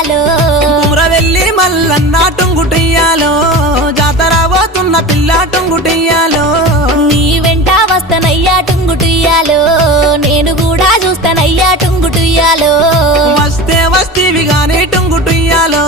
టుంగుటుయ్యాలో కుమ్రవెల్లి మల్లన్న టుంగుటుయ్యాలో జాతర పోతున్న పిల్ల టుంగుటుయ్యాలో నీ వెంట వస్తనయ్యా టుంగుటుయ్యాలో నేను కూడా చూస్తానయ్యా టుంగుటుయ్యాలో వస్తే వస్తీవి గాని టుంగుటుయ్యాలో